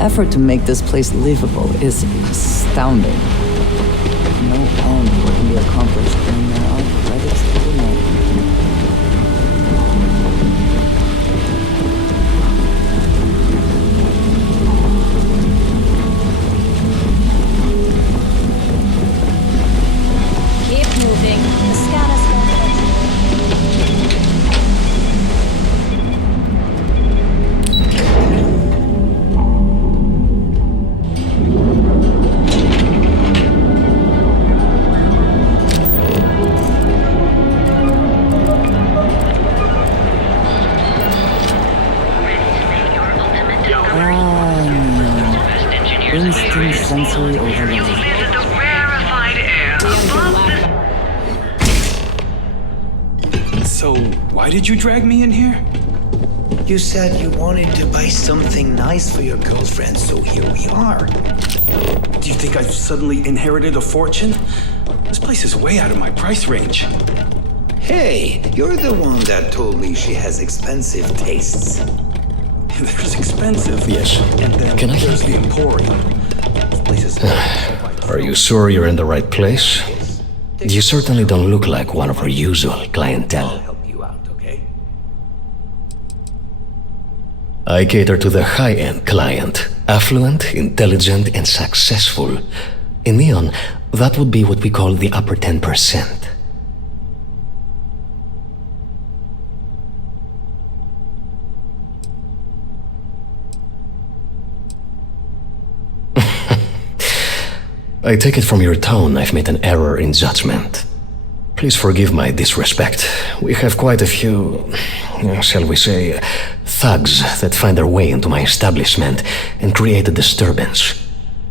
effort to make this place livable is astounding. No end what can be accomplished when there are credits to be made. Keep moving. The scanner's back. Instant sensory overload. So, why did you drag me in here? You said you wanted to buy something nice for your girlfriend, so here we are. Do you think I've suddenly inherited a fortune? This place is way out of my price range. Hey, you're the one that told me she has expensive tastes. There's expensive. Yes. And then Can I there's help the you? Emporium. This place is Are you sure you're in the right place? You certainly don't look like one of our usual clientele. I'll help you out, okay? I cater to the high-end client. Affluent, intelligent, and successful. In Neon, that would be what we call the upper 10%. I take it from your tone I've made an error in judgment. Please forgive my disrespect. We have quite a few, shall we say, thugs that find their way into my establishment and create a disturbance.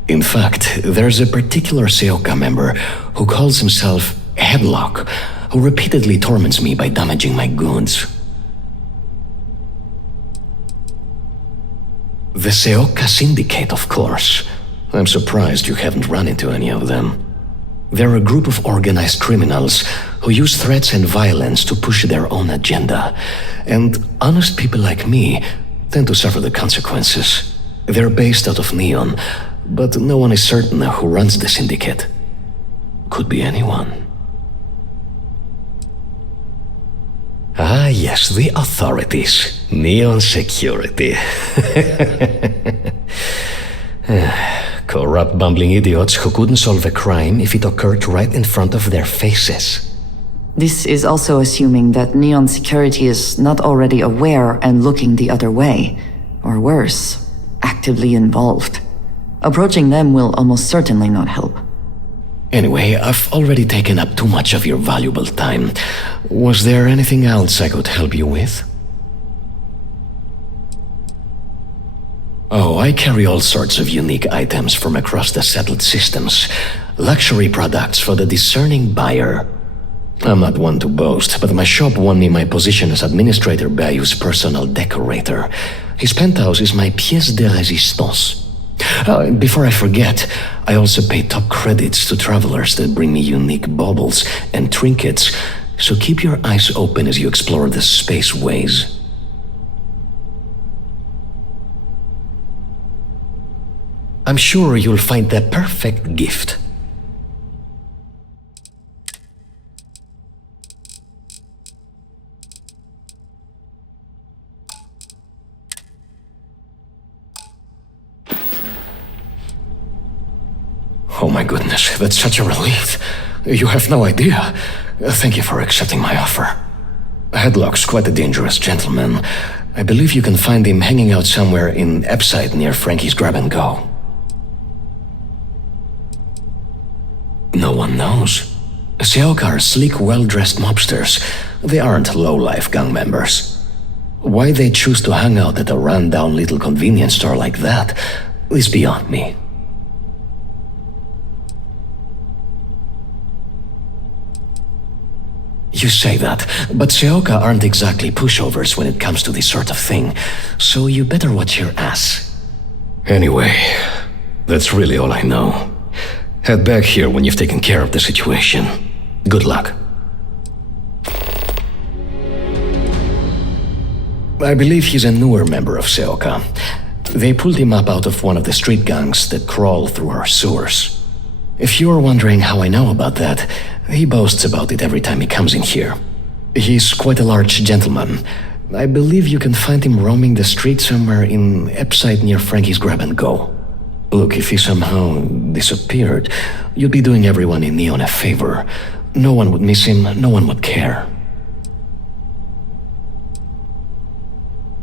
In fact, there's a particular Seoka member who calls himself Headlock, who repeatedly torments me by damaging my goods. The Seoka Syndicate, of course. I'm surprised you haven't run into any of them. They're a group of organized criminals who use threats and violence to push their own agenda. And honest people like me tend to suffer the consequences. They're based out of Neon, but no one is certain who runs the syndicate. Could be anyone. Ah, yes, the authorities. Neon Security. Corrupt, bumbling idiots who couldn't solve a crime if it occurred right in front of their faces. This is also assuming that Neon Security is not already aware and looking the other way. Or worse, actively involved. Approaching them will almost certainly not help. Anyway, I've already taken up too much of your valuable time. Was there anything else I could help you with? Oh, I carry all sorts of unique items from across the settled systems. Luxury products for the discerning buyer. I'm not one to boast, but my shop won me my position as Administrator Bayou's personal decorator. His penthouse is my pièce de résistance. Before I forget, I also pay top credits to travelers that bring me unique baubles and trinkets, so keep your eyes open as you explore the spaceways. I'm sure you'll find the perfect gift. Oh my goodness, that's such a relief. You have no idea. Thank you for accepting my offer. Headlock's quite a dangerous gentleman. I believe you can find him hanging out somewhere in Epside near Frankie's Grab and Go. No one knows. Seoka are sleek, well-dressed mobsters. They aren't low-life gang members. Why they choose to hang out at a run-down little convenience store like that is beyond me. You say that, but Seoka aren't exactly pushovers when it comes to this sort of thing, so you better watch your ass. Anyway, that's really all I know. Head back here when you've taken care of the situation. Good luck. I believe he's a newer member of Seoka. They pulled him up out of one of the street gangs that crawl through our sewers. If you're wondering how I know about that, he boasts about it every time he comes in here. He's quite a large gentleman. I believe you can find him roaming the street somewhere in Epside near Frankie's Grab and Go. Look, if he somehow disappeared, you'd be doing everyone in Neon a favor. No one would miss him, no one would care.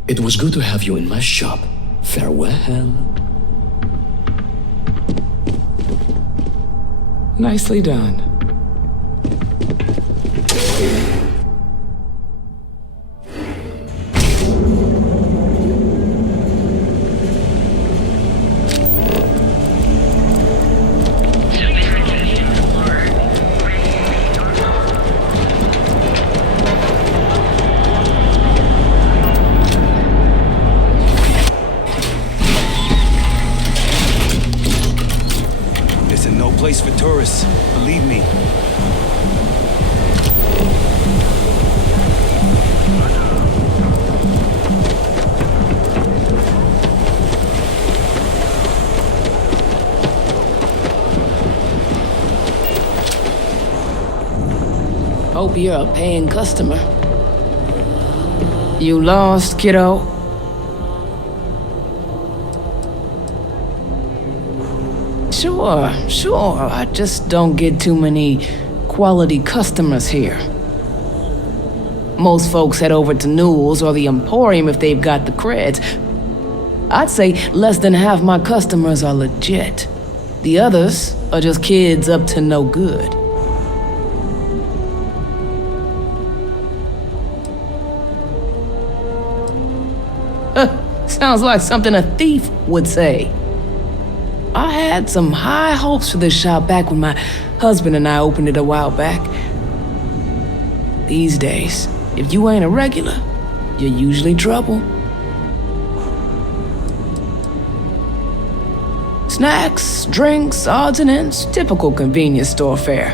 It was good to have you in my shop. Farewell. Nicely done. This is no place for tourists, believe me. Hope you're a paying customer. You lost, kiddo? Sure. I just don't get too many quality customers here. Most folks head over to Newell's or the Emporium if they've got the creds. I'd say less than half my customers are legit. The others are just kids up to no good. Sounds like something a thief would say. I had some high hopes for this shop back when my husband and I opened it a while back. These days, if you ain't a regular, you're usually trouble. Snacks, drinks, odds and ends, typical convenience store fare.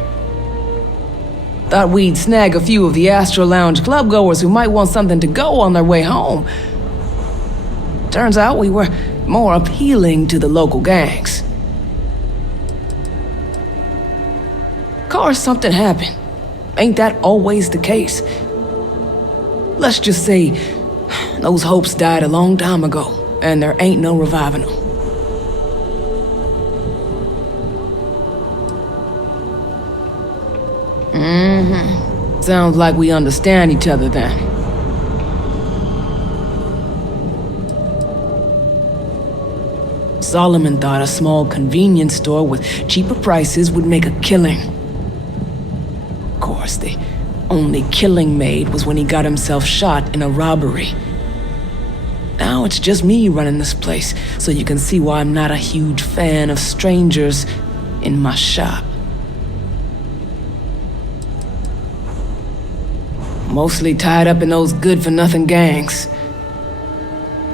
Thought we'd snag a few of the Astro Lounge clubgoers who might want something to go on their way home. Turns out we were more appealing to the local gangs. Of course, something happened. Ain't that always the case? Let's just say those hopes died a long time ago, and there ain't no reviving them. Sounds like we understand each other then. Solomon thought a small convenience store with cheaper prices would make a killing. Of course, the only killing made was when he got himself shot in a robbery. Now it's just me running this place, so you can see why I'm not a huge fan of strangers in my shop. Mostly tied up in those good-for-nothing gangs.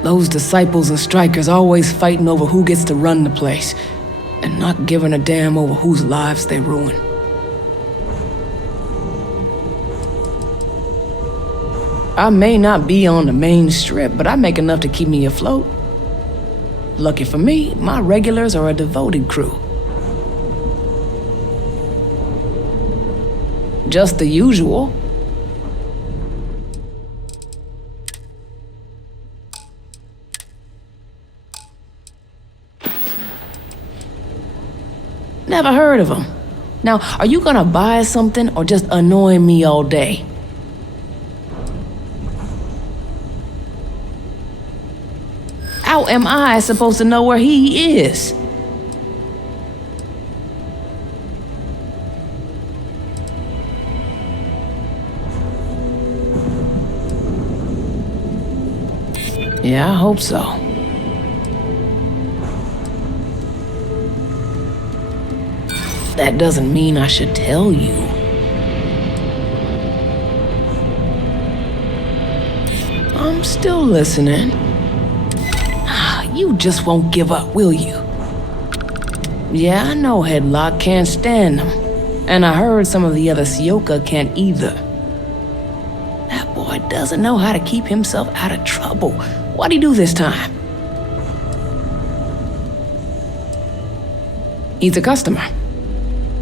Those disciples and strikers always fighting over who gets to run the place, and not giving a damn over whose lives they ruin. I may not be on the main strip, but I make enough to keep me afloat. Lucky for me, my regulars are a devoted crew. Just the usual. Never heard of them. Now, are you gonna buy something or just annoy me all day? How am I supposed to know where he is? Yeah, I hope so. That doesn't mean I should tell you. I'm still listening. You just won't give up, will you? Yeah, I know Headlock can't stand them. And I heard some of the other Sioka can't either. That boy doesn't know how to keep himself out of trouble. What'd he do this time? He's a customer.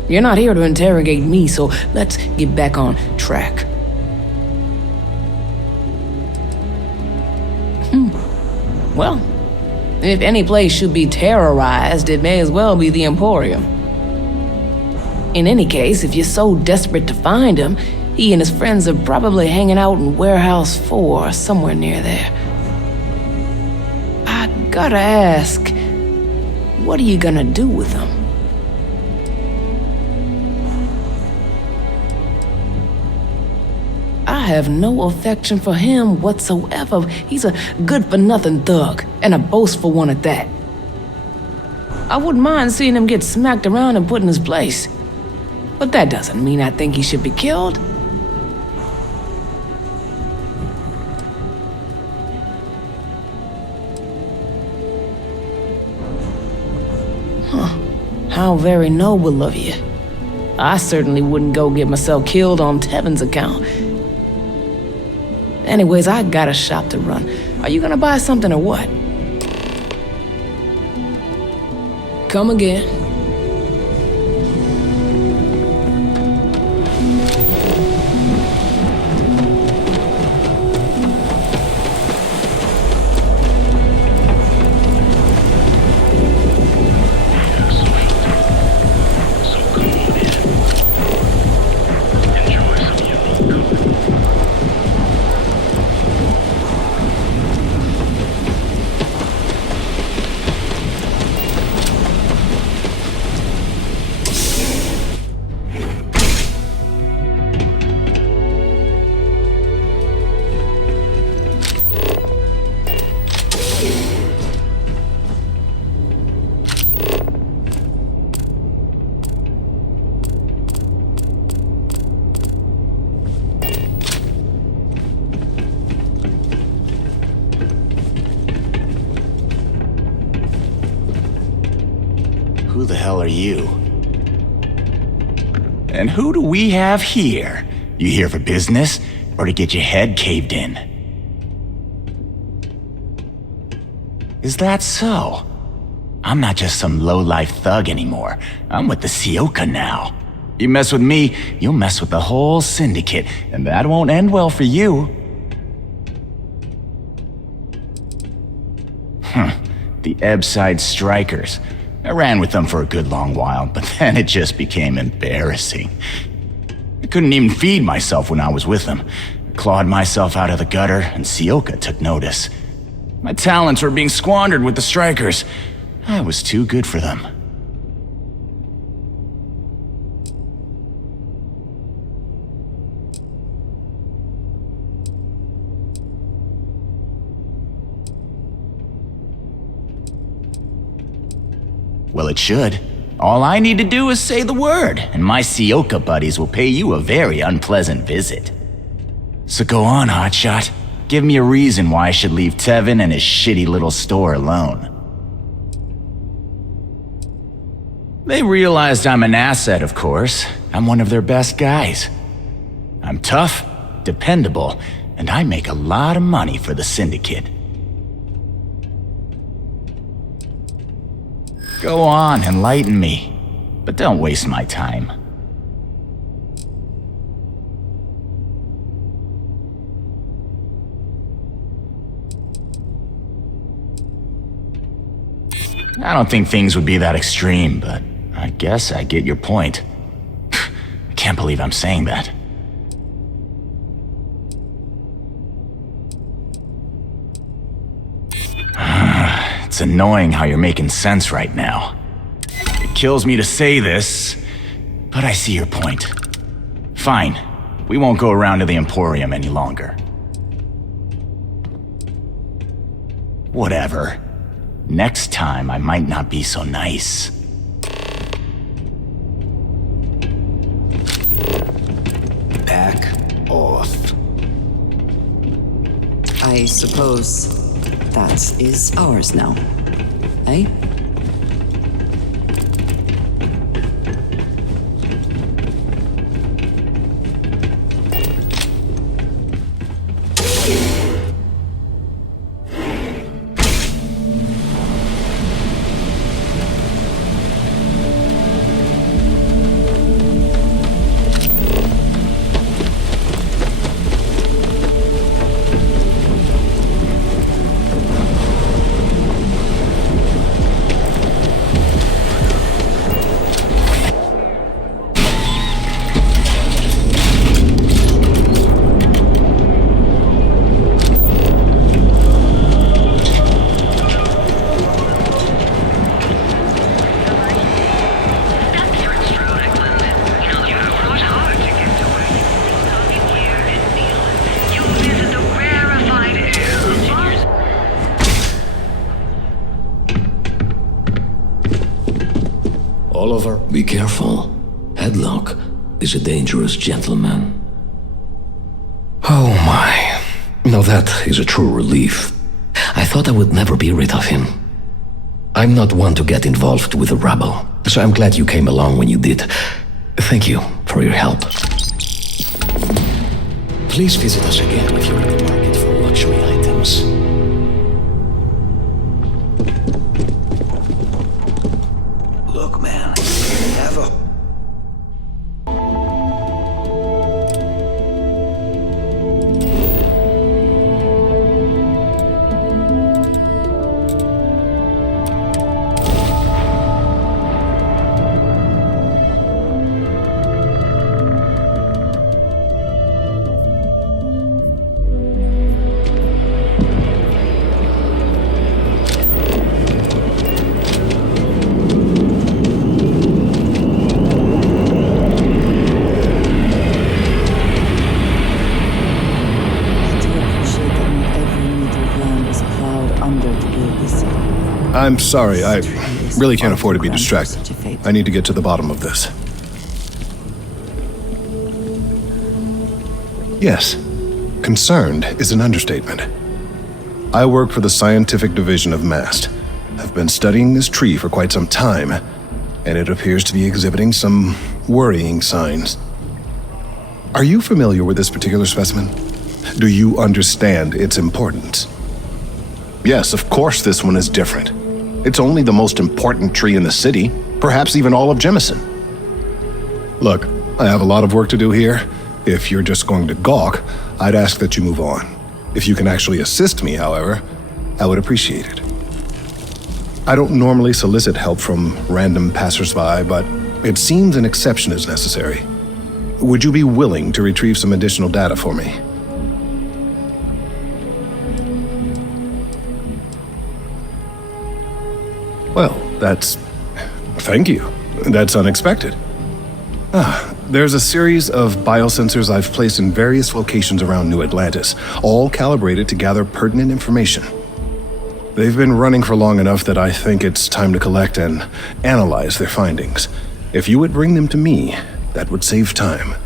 You're not here to interrogate me, so let's get back on track. Well, if any place should be terrorized, it may as well be the Emporium. In any case, if you're so desperate to find him, he and his friends are probably hanging out in Warehouse 4, somewhere near there. I gotta ask, what are you gonna do with him? I have no affection for him whatsoever. He's a good-for-nothing thug, and a boastful one at that. I wouldn't mind seeing him get smacked around and put in his place. But that doesn't mean I think he should be killed. How very noble of you. I certainly wouldn't go get myself killed on Tevin's account. Anyways, I got a shop to run. Are you gonna buy something or what? Come again. Who the hell are you? And who do we have here? You here for business, or to get your head caved in? Is that so? I'm not just some low-life thug anymore. I'm with the Sioka now. You mess with me, you'll mess with the whole syndicate, and that won't end well for you. The Ebbside Strikers. I ran with them for a good long while, but then it just became embarrassing. I couldn't even feed myself when I was with them. I clawed myself out of the gutter, and Sioka took notice. My talents were being squandered with the Strikers. I was too good for them. Well, it should. All I need to do is say the word, and my Sioka buddies will pay you a very unpleasant visit. So go on, hotshot. Give me a reason why I should leave Tevin and his shitty little store alone. They realized I'm an asset, of course. I'm one of their best guys. I'm tough, dependable, and I make a lot of money for the Syndicate. Go on, enlighten me, but don't waste my time. I don't think things would be that extreme, but I guess I get your point. I can't believe I'm saying that. It's annoying how you're making sense right now. It kills me to say this, but I see your point. Fine, we won't go around to the Emporium any longer. Whatever. Next time, I might not be so nice. Back off. I suppose that is ours now, eh? over. Be careful. Headlock is a dangerous gentleman. Oh my. Now that is a true relief. I thought I would never be rid of him. I'm not one to get involved with the rabble, so I'm glad you came along when you did. Thank you for your help. Please visit us again if you're in the market for luxury items. Look, man, never. I'm sorry, I really can't afford to be distracted. I need to get to the bottom of this. Yes, concerned is an understatement. I work for the scientific division of MAST. I've been studying this tree for quite some time, and it appears to be exhibiting some worrying signs. Are you familiar with this particular specimen? Do you understand its importance? Yes, of course this one is different. It's only the most important tree in the city, perhaps even all of Jemison. Look, I have a lot of work to do here. If you're just going to gawk, I'd ask that you move on. If you can actually assist me, however, I would appreciate it. I don't normally solicit help from random passersby, but it seems an exception is necessary. Would you be willing to retrieve some additional data for me? Well, thank you. That's unexpected. There's a series of biosensors I've placed in various locations around New Atlantis, all calibrated to gather pertinent information. They've been running for long enough that I think it's time to collect and analyze their findings. If you would bring them to me, that would save time.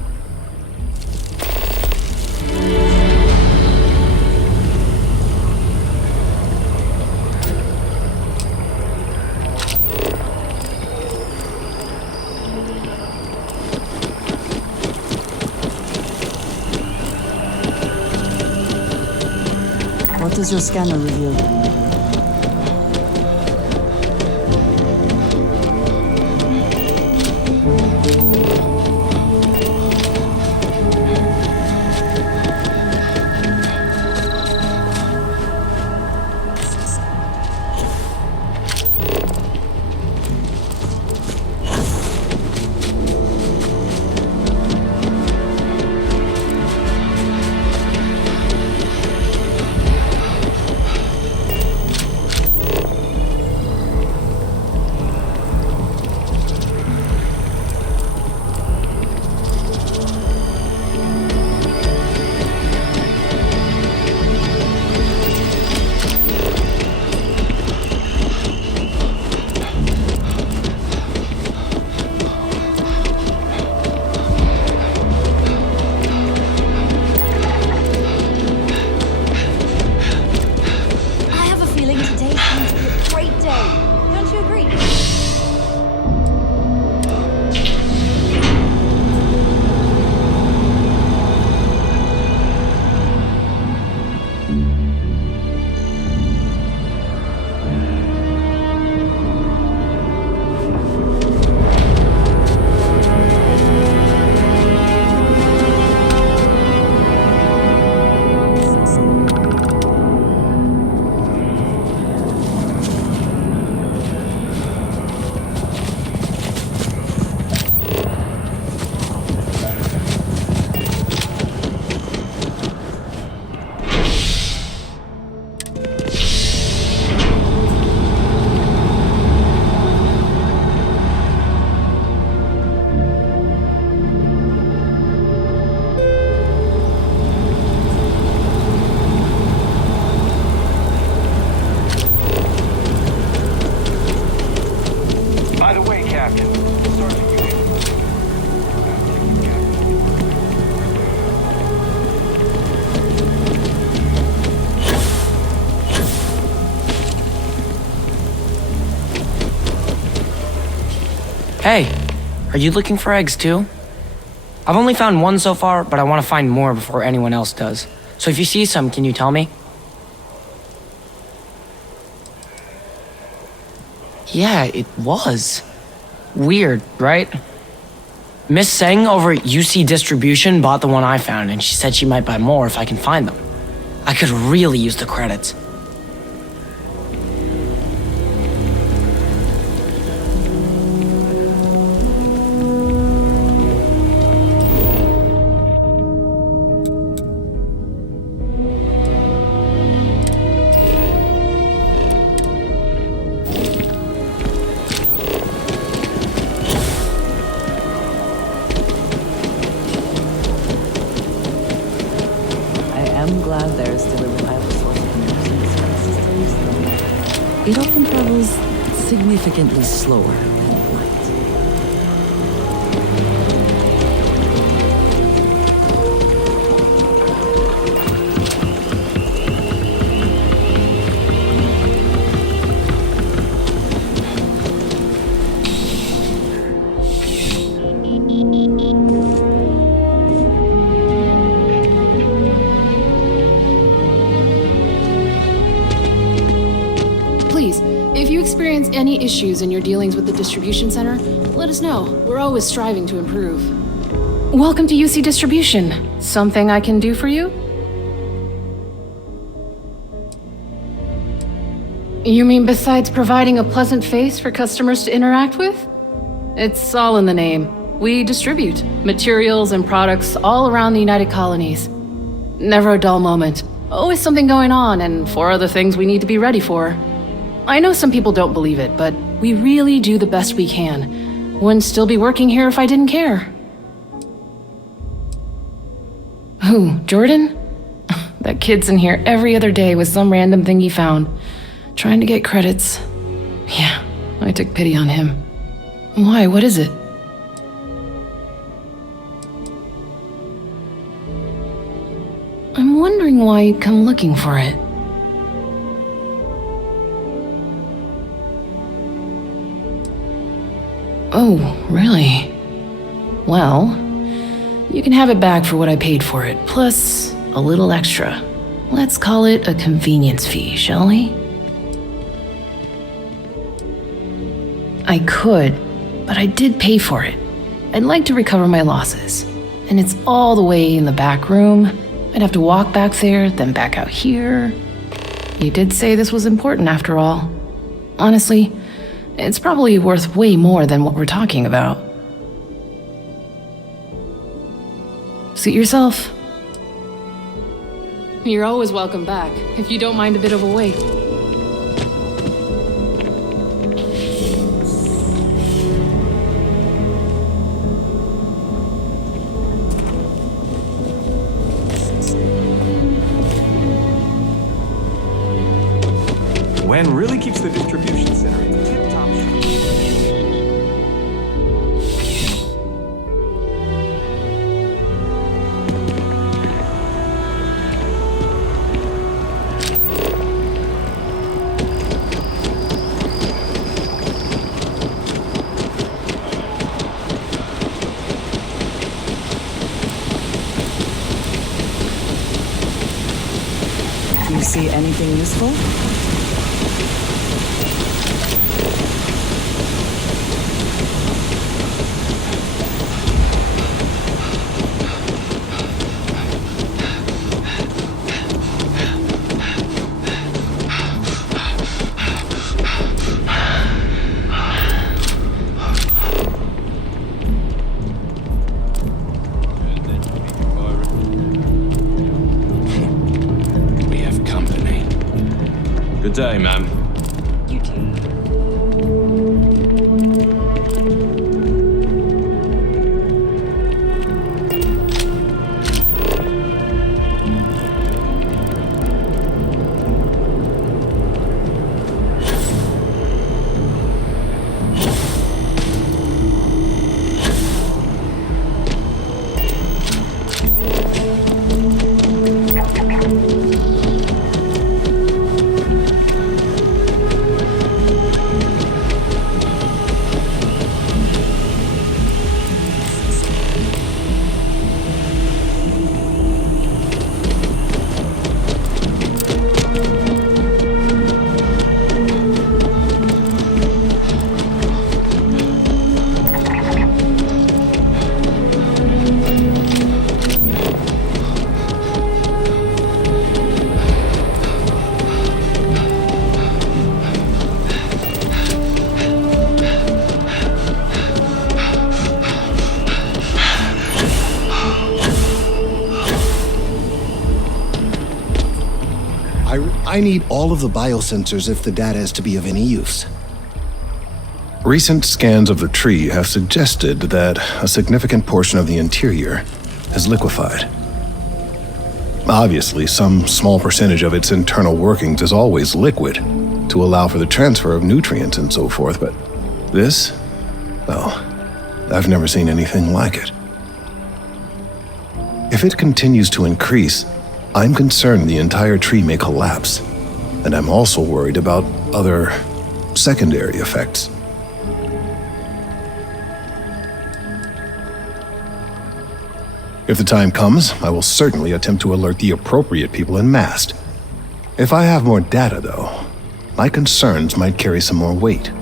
What does your scanner reveal? Hey, are you looking for eggs too? I've only found one so far, but I want to find more before anyone else does. So if you see some, can you tell me? Yeah, it was. Weird, right? Miss Seng over at UC Distribution bought the one I found, and she said she might buy more if I can find them. I could really use the credits. I'm glad there's still a reliable source of energy in space systems, though it often travels significantly slower than light. Experience any issues in your dealings with the distribution center, let us know. We're always striving to improve. Welcome to UC Distribution. Something I can do for you? You mean besides providing a pleasant face for customers to interact with? It's all in the name. We distribute materials and products all around the United Colonies. Never a dull moment. Always something going on and 4 other things we need to be ready for. I know some people don't believe it, but we really do the best we can. Wouldn't still be working here if I didn't care. Who, Jordan? That kid's in here every other day with some random thing he found, trying to get credits. Yeah, I took pity on him. Why, what is it? I'm wondering why you'd come looking for it. Oh, really? Well, you can have it back for what I paid for it, plus a little extra. Let's call it a convenience fee, shall we? I could, but I did pay for it. I'd like to recover my losses. And it's all the way in the back room. I'd have to walk back there, then back out here. You did say this was important after all. Honestly, it's probably worth way more than what we're talking about. Suit yourself. You're always welcome back, if you don't mind a bit of a wait. Wen really keeps the distribution center in tip-top shape. Do you see anything useful? Good day, ma'am. You too. I need all of the biosensors if the data is to be of any use. Recent scans of the tree have suggested that a significant portion of the interior is liquefied. Obviously, some small percentage of its internal workings is always liquid to allow for the transfer of nutrients and so forth, but this, well, I've never seen anything like it. If it continues to increase, I'm concerned the entire tree may collapse, and I'm also worried about other secondary effects. If the time comes, I will certainly attempt to alert the appropriate people in Mast. If I have more data, though, my concerns might carry some more weight.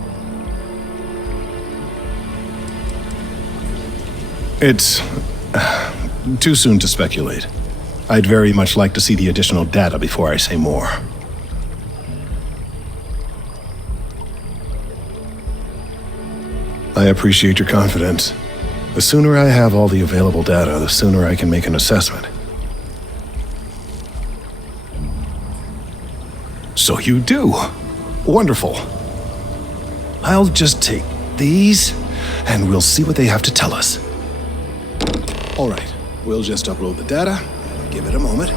It's too soon to speculate. I'd very much like to see the additional data before I say more. I appreciate your confidence. The sooner I have all the available data, the sooner I can make an assessment. So you do. Wonderful. I'll just take these, and we'll see what they have to tell us. All right, we'll just upload the data. Give it a moment.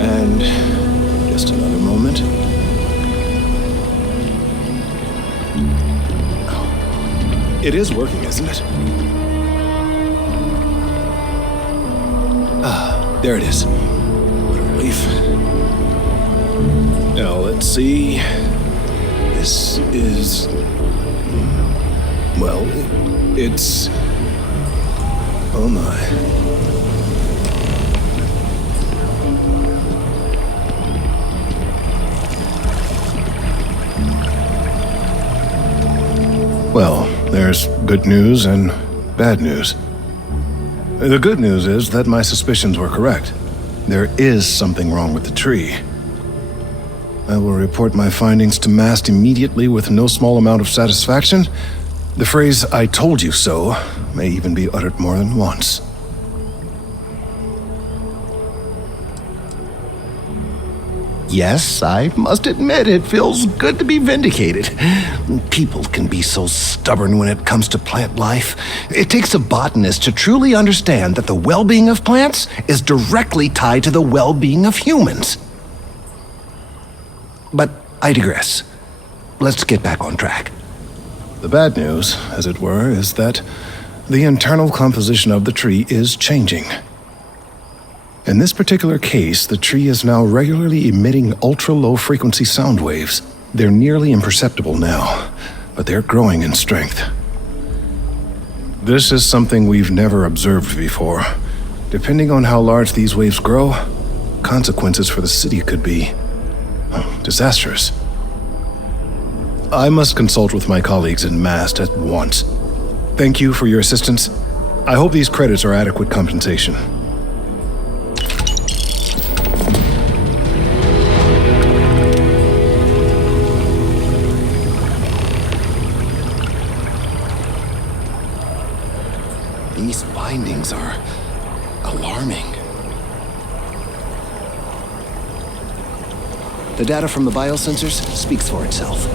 And just another moment. It is working, isn't it? Ah, there it is. What a relief. Now, let's see. This is... well, it's... oh my. Well, there's good news and bad news. The good news is that my suspicions were correct. There is something wrong with the tree. I will report my findings to Mast immediately with no small amount of satisfaction. The phrase, "I told you so," may even be uttered more than once. Yes, I must admit it feels good to be vindicated. People can be so stubborn when it comes to plant life. It takes a botanist to truly understand that the well-being of plants is directly tied to the well-being of humans. But I digress. Let's get back on track. The bad news, as it were, is that the internal composition of the tree is changing. In this particular case, the tree is now regularly emitting ultra-low frequency sound waves. They're nearly imperceptible now, but they're growing in strength. This is something we've never observed before. Depending on how large these waves grow, consequences for the city could be disastrous. I must consult with my colleagues in Mast at once. Thank you for your assistance. I hope these credits are adequate compensation. These findings are alarming. The data from the biosensors speaks for itself.